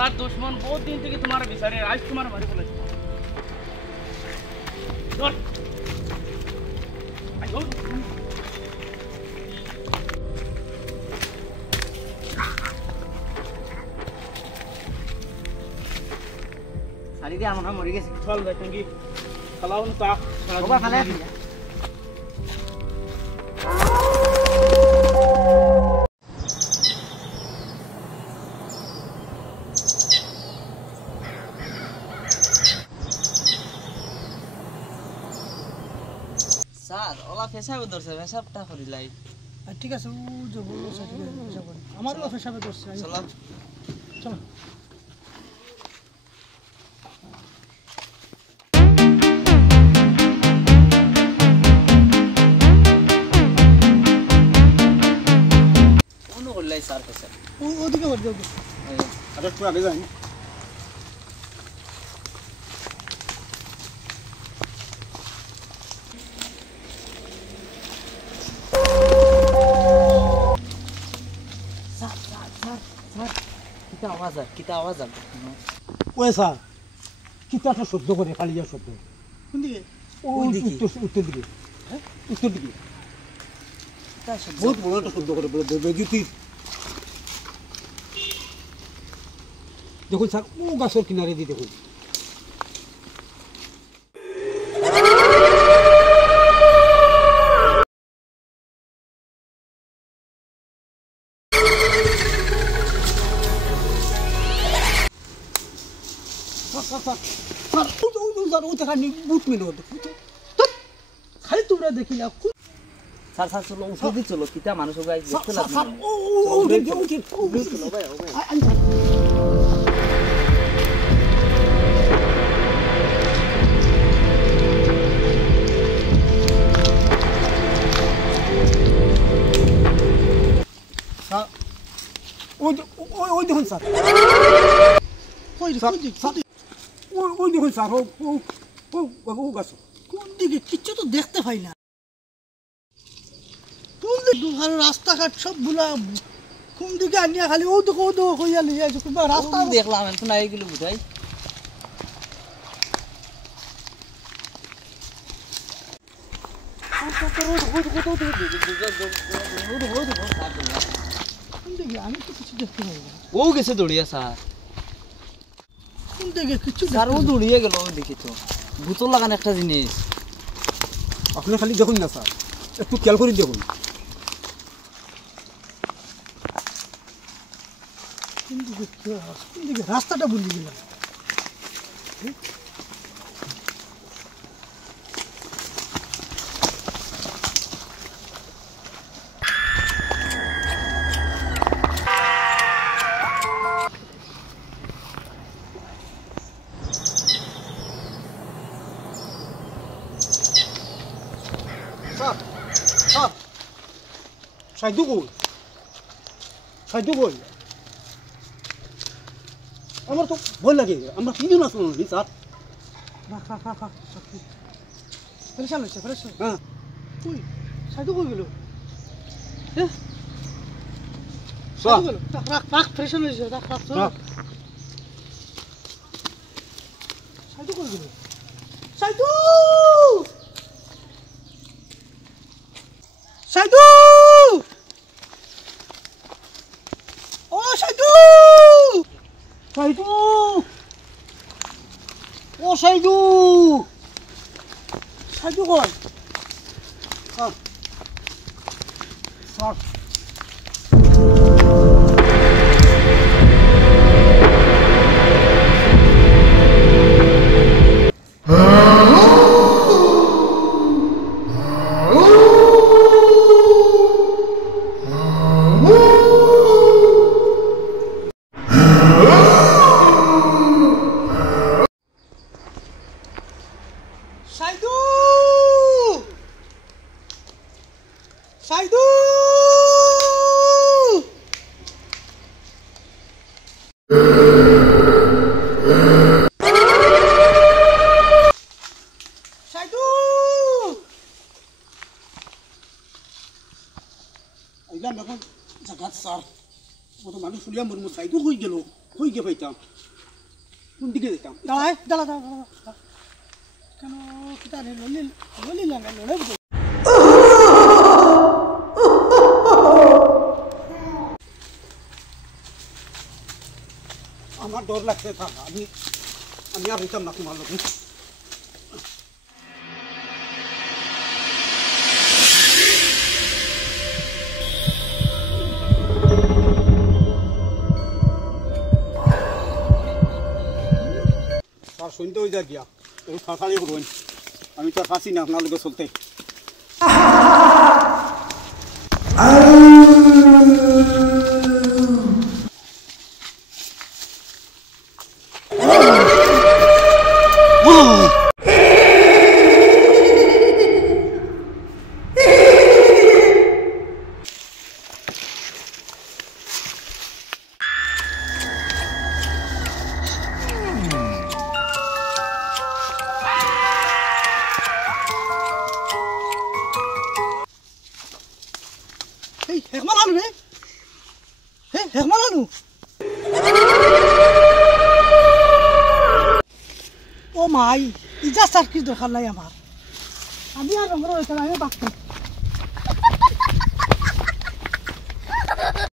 খোদার দুশ্মন বহুত দিন থেকে তোমার বিচারে আজ তোমার মারি বলেছে চল আইও সারি দিয়ে আমরা মরে গেছি চল দেখেঙ্গি খালাও না তা বাবা খালা স্যার ওলা পেশাবে ধরছে পেশাবটা করিলাই ঠিক আছে ও যে বললো পেশাব করি আমারও পেশাবে ধরছে চলো চলো কোন করলাই স্যার পেশাব ওদিকে বল দাও আরে তুই আগে যাই কিতা আওয়াজ আর ওই স্যার কিতাটা শব্দ করে কালিয়া শব্দ কোন দিকে ওই দিকে উত্তর দিকে হ্যাঁ উত্তর দিকে বহুত বড় একটা শব্দ করে বেজুতি দেখুন স্যার ও গাছের কিনারে দিয়ে দেখুন খালি তোমরা দেখি না স্যার স্যার চলো উঠে চলো কিতা মানুষ গাই দেখতে লাগবে চলো ভাই ওই দেখুন স্যার ওই দেখুন স্যার ও গাছ কোন দিকে কিচ্ছু তো দেখতে পাই না কোন দিকে আর রাস্তাঘাট সব বুলা কোন দিকে আনিয়া খালি ও দেখো কইয়া লিয়ে আছে কোন রাস্তা দেখলাম এখন নাই গেল বুঝাই কোন দিকে আমি তো কিছু দেখতে পাই না ও গেছে দৌড়িয়া স্যার কোন দিকে কিছু স্যার ও দৌড়িয়ে গেল দেখি তো ভূতর লাগান একটা জিনিস আপনি খালি দেখুন না স্যার একটু খেয়াল করে দেখুন কোন দিকে রাস্তাটা ভুলে গেলাম সাইদু কই আমার তো ভয় লাগে আমরা তিনজন আসলাম স্যার ফ্রেশাল হয়েছে ফ্রেশাল হ্যাঁ কই সাইডে কই গেল স্যার রাখ ফ্রেশাল হয়েছে রাখ সাইডে কই গেল সাইডু সাইডু ও সাইডু সাইদু ও সাইদু সাইডু কই স্যার সাইদু সাইদু সাইদু আইলাম এখন জাগাত স্যার কত মানুষ শুনিয়া মরমু সাইদু কই গেল কই গিয়ে পাইতাম কোন দিকে যেতাম দাঁড়ায় দাঁড়া দাঁড়া দাঁড়া কেন কিতা রে ললি লাগা লড়ে আমার ডর লাগছে থাকা আমি আর হইতাম না তোমার লোকে আর শুনতে হয়ে যা গিয়া ওই ফাঁকালি করবেন আমি তো আর পাচ্ছি না আপনার লোকে চলতে এই হেকমালানু রে হে হেকমালানু ও মাই ইজা সার্কিট দরকার নাই আমার আমি আর রঙের হইতে আমি বাক্ত